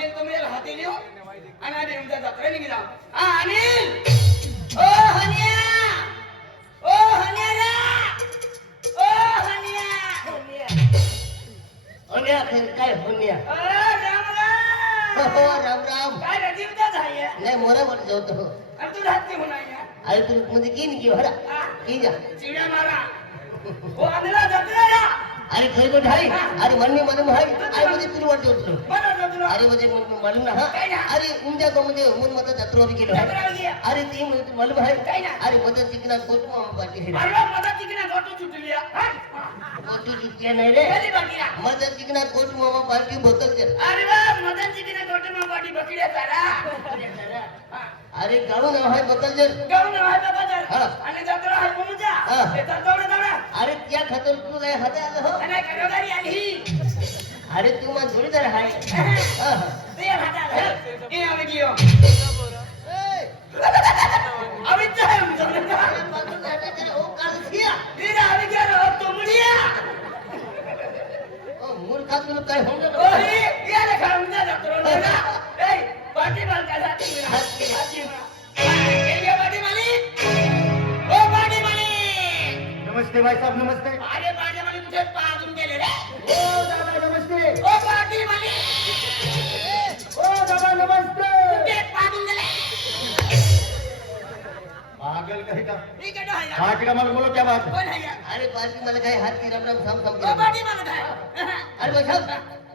अनिल तुम्ही याला हाती लिहू आणि आधी उद्या जत्रा निघा. हा अनिल ओ हनिया ओ हनिया रा ओ हनिया होण्या काय होण्या राम राम हो राम राम काय रजीवदा झाली नाही मोरा वर जात हो आणि तू राहते म्हणाय अरे तू म्हणजे की नाही हरा की जा चिड्या मारा ओ अनिला जत्रा रा अरे खरी गोष्ट आहे अरे मन में मालूम है अरे मुझे तुला वाटत होतं अरे मुझे मालूम ना अरे उद्या को मुझे मन मत जत्रा भी केलो अरे ती मुझे मालूम है अरे मदत चिकना कोट में बाटी है अरे मदत चिकना गोटू छुटलिया कोटू चिकना नहीं रे मदत चिकना कोट में बाटी बोतल कर अरे वाह मदत चिकना गोटू में बाटी बकड़िया तारा अरे गाव ना है बोतल जर गाव ना है बाजार आणि जत्रा है मुजा ते दौड़ा दौड़ा अरे क्या खतर तू काय हाते आलं हो आणि करोगारी आली अरे तू माझा जोडीदार आहे ते हाता ए आवे गियो अभी तो है हम तो ओ काल थिया ये आवे गया रो तो मुड़िया ओ मूर्खा तू काय होंगे ओ ये देखा मुझे जत्रा ना ए पार्टी बाल का साथी मेरा हाथी ये पार्टी मालिक ओ पार्टी मालिक नमस्ते भाई साहब नमस्ते अरे पार्टी मालिक तुझे पाजून गेले रे ओ दादा नमस्ते ओ पार्टी मालिक ओ दादा नमस्ते तुझे पाजून गेले पागल कहे का ये क्या है पार्टी का मालूम बोलो क्या बात है कौन है यार अरे पार्टी मालिक है हाथ की रम रम सम सम ओ पार्टी मालिक है अरे भाई साहब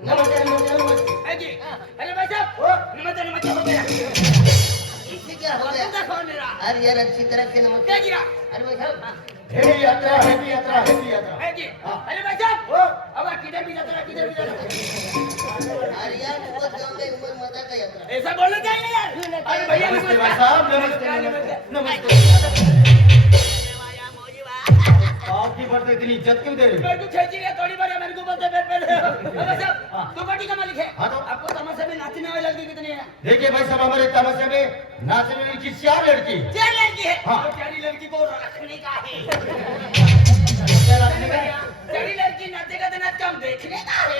नमस्ते नमस्ते नमस्ते है जी अरे भाई साहब नमस्ते नमस्ते हो गया इससे क्या हो गया तुमका कौन मेरा अरे यार अच्छी तरह से नमस्ते क्या गिरा अरे भाई साहब हे यात्रा है की यात्रा है की यात्रा है जी अरे भाई साहब अब किधर भी जाता अरे यार बहुत गंदे उम्र मजा का यात्रा ऐसा बोलना चाहिए यार अरे भैया नमस्ते भाई साहब नमस्ते नमस्ते आपकी बढ़ते इतनी इज्जत क्यों दे रहे मेरे को खेची है थोड़ी बार मेरे को बोलते अरे साहब तू पार्टी का मालिक है हाँ तो आपको तमाशे में नाचने वाली लड़की कितनी है देखिए भाई साहब हमारे तमाशे में नाचने वाली की 4 लड़की 4 लड़की है हाँ। तो प्यारी लड़की को रखने का है क्या रखने का है? प्यारी लड़की नाचेगा तो नाच हम देखने का है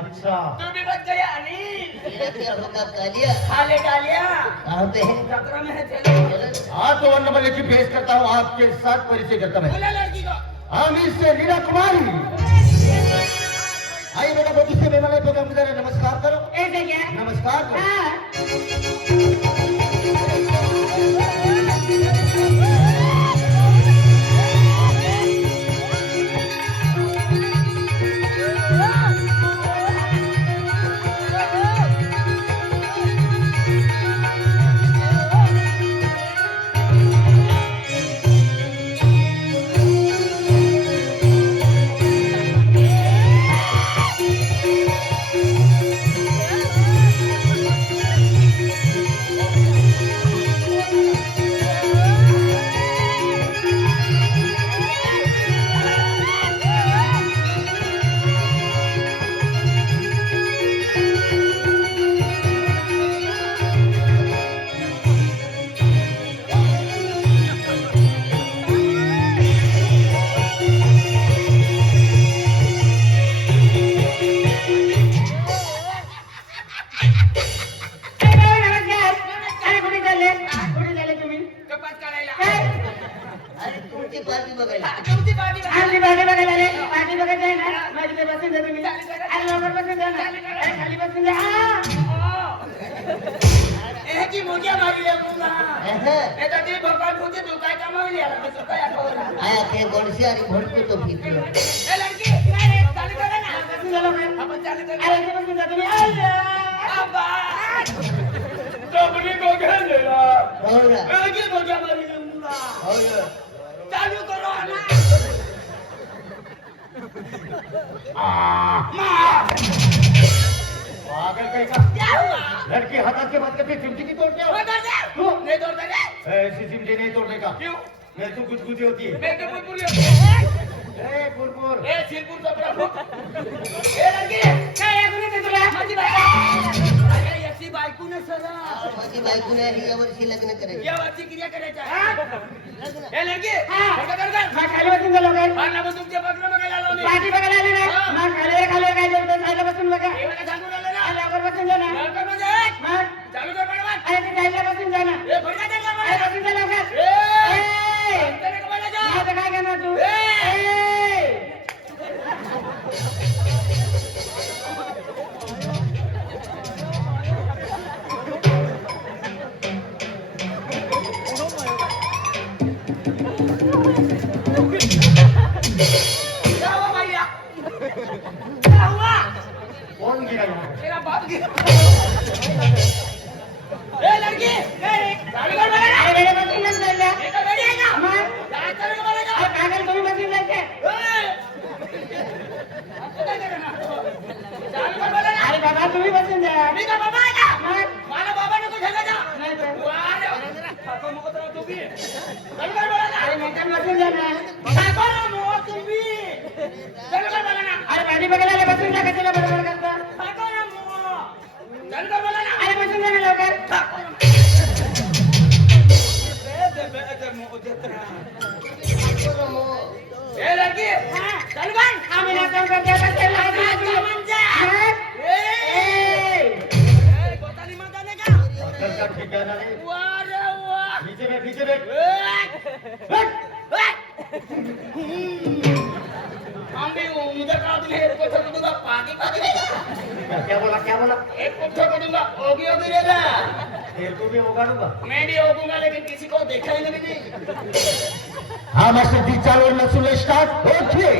अच्छा तू भी बच गया अनिल ये क्या होगा कालिया खाले डालिया कहाँ पे है जत्रा में है चलो हाँ तो वन नंबर की पेश करता हूँ आपके साथ परिचय करता मैं बोला लड़की को हम इससे लीला कुमारी आइए बेटा बहुत से मेहमान है प्रोग्राम में नमस्कार करो ऐसे क्या नमस्कार करो कपात करायला अरे तुमची पार्टी बघायला तुमची पार्टी आमची पार्टी बघायला आले पार्टी बघायला आहे ना माझी ते बसून जा तुम्ही अरे लवकर बसून जा ना अरे खाली बसून जा की मोठ्या मारली मुला एहे, एका ती भगवान होते तू काय कमावली आता कसं काय आठवलं आया ते गोडशी आणि भडको तो फिरतो ए लड़की काय रे चालू करा ना बसून जा लवकर आपण चालू अरे करा इथे बसून जा तुम्ही अरे आबा डबली को घेलेला हो ना एकी मोठ्या मारली मुला हो ना चालू करो ना पागल कहीं का क्या हुआ लड़की हाथ के बात करके चिमटी की तोड़ते हो वो तोड़ दे क्यों? नहीं तोड़ते रे ऐसी चिमटी नहीं तोड़ने का क्यों मैं तो गुदगुदी होती है मैं तो पुरपुरी होती ए पुरपुर ए सिरपुर चपड़ा फुट ए लड़की काय आहे कुणी ते तुला माझी बायको अरे याची बायको न सरा माझी बायको ने आली यावर्षी लग्न करायचं या वाची क्रिया करायच्या ए लड़की हा. कर मग खाली बसून जा लवकर मारला बसून तुमच्या बघणं बघायला आलो मी पार्टी बघायला आले ना मग खाली खाली काय जेवतो खायला बसून बघा हे मला सांगून आलं ना लवकर बसून बसून जा ना लवकर म्हणजे मग चालू कर पटापट. अरे ते जायला बसून जा ना ए, फडका दे का अरे मला? बसून जा लवकर ए, ए! फडका दे का मला जा? आता काय करणार तू ए! ए! क्या हुआ भैया? क्या हुआ? कोण गिरा तेरा बाप गिरा. ए, लड़की, चालू कर मला ना. अरे वेळे बसून जा जायला हे तर वेडी आहे का? मग काय चालू कर मला अरे जा? पागल तुम्ही बसून जायचे ए! असं काय करणार? चालू कर मला ना. अरे बाबा तुम्ही बसून जा मी का बाबा आहे का? मग मला बाबा नको ठेवायला जा. नाही तर. वा रे वा. ठाकूर नको तर तू बी. चालू कर मला ना. अरे मैदान बसून जा ना ठाकूर नको तू बी. चालू कर मला ना. अरे पाणी बघायला बसून जा कशाला बरोबर करता ठाकूर नको. चालू कर मला ना. अरे बसून जा ना लवकर ए, लड़की, चालू कर. आम्ही ना काम करते बसेल अच्छा म्हणजे. ए! ए, गोतानी म्हणताने का? वा रे वा. आम्ही उद्या का तुला एक कोठा करूंगा पानी पानी देगा. क्या बोला एक कोठा करूंगा ओगी ओगी देगा. तू भी उगाडूंगा मैं भी ओगूंगा लेकिन किसी को देखा ही नहीं. हा मास्टर ती चालवर नसून स्टार्ट ओके